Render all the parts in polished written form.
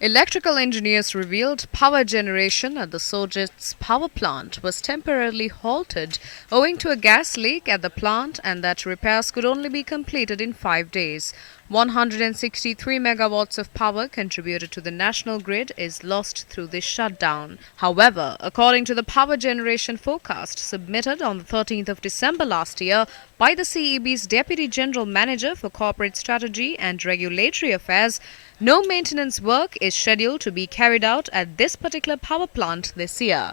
Electrical engineers revealed power generation at the Sojit's power plant was temporarily halted owing to a gas leak at the plant and that repairs could only be completed in 5 days. 163 megawatts of power contributed to the national grid is lost through this shutdown. However, according to the power generation forecast submitted on the 13th of December last year by the CEB's Deputy General Manager for Corporate Strategy and Regulatory Affairs, no maintenance work is scheduled to be carried out at this particular power plant this year.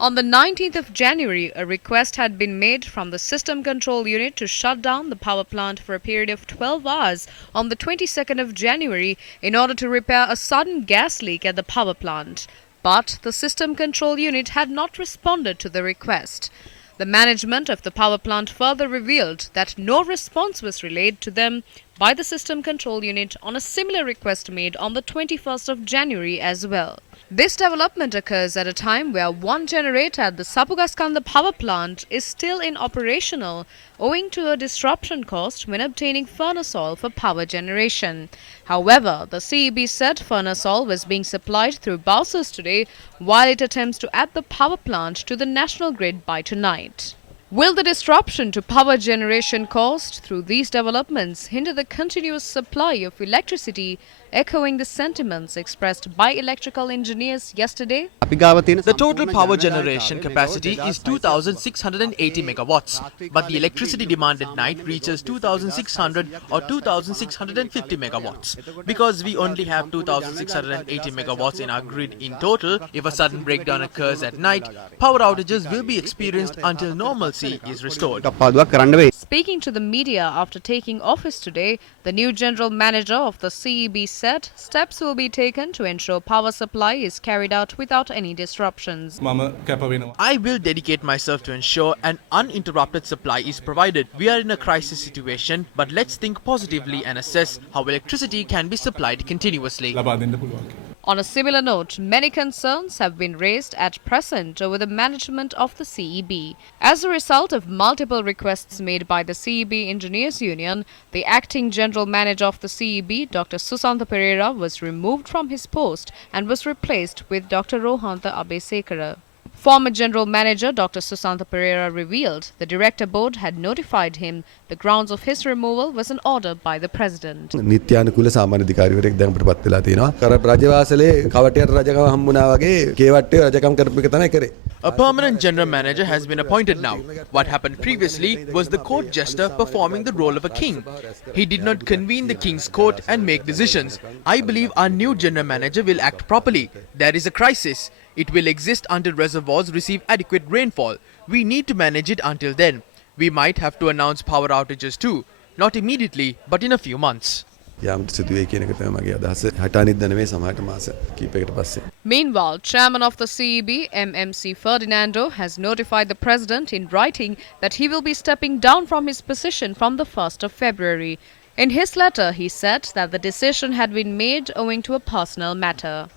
On the 19th of January, a request had been made from the System Control Unit to shut down the power plant for a period of 12 hours on the 22nd of January in order to repair a sudden gas leak at the power plant. But the System Control Unit had not responded to the request. The management of the power plant further revealed that no response was relayed to them by the System Control Unit on a similar request made on the 21st of January as well. This development occurs at a time where one generator at the Sapugaskanda power plant is still inoperational owing to a disruption caused when obtaining furnace oil for power generation. However, the CEB said furnace oil was being supplied through buses today while it attempts to add the power plant to the national grid by tonight. Will the disruption to power generation caused through these developments hinder the continuous supply of electricity, echoing the sentiments expressed by electrical engineers yesterday? The total power generation capacity is 2,680 megawatts, but the electricity demand at night reaches 2,600 or 2,650 megawatts. Because we only have 2,680 megawatts in our grid in total, if a sudden breakdown occurs at night, power outages will be experienced until normalcy is restored. Speaking to the media after taking office today, the new general manager of the CEB said steps will be taken to ensure power supply is carried out without any disruptions. I will dedicate myself to ensure an uninterrupted supply is provided. We are in a crisis situation, but let's think positively and assess how electricity can be supplied continuously. On a similar note, many concerns have been raised at present over the management of the CEB. As a result of multiple requests made by the CEB Engineers Union, the acting general manager of the CEB, Dr. Susantha Pereira, was removed from his post and was replaced with Dr. Rohantha Abesekara. Former General Manager Dr. Susantha Pereira revealed the Director Board had notified him the grounds of his removal was an order by the President. නිත්‍යානුකූල සාමාන්‍ය අධිකාරිවරයෙක් දැන් අපිට පත් වෙලා තියෙනවා. කර රජවාසලේ කවටයට රජකම හම්බුණා වගේ කේවට්ටේ රජකම් කරපු එක තමයි කරේ. A permanent general manager has been appointed now. What happened previously was the court jester performing the role of a king. He did not convene the king's court and make decisions. I believe our new general manager will act properly. There is a crisis. It will exist until reservoirs receive adequate rainfall. We need to manage it until then. We might have to announce power outages too. Not immediately, but in a few months. Meanwhile, chairman of the CEB, MMC Ferdinando, has notified the president in writing that he will be stepping down from his position from the 1st of February. In his letter, he said that the decision had been made owing to a personal matter.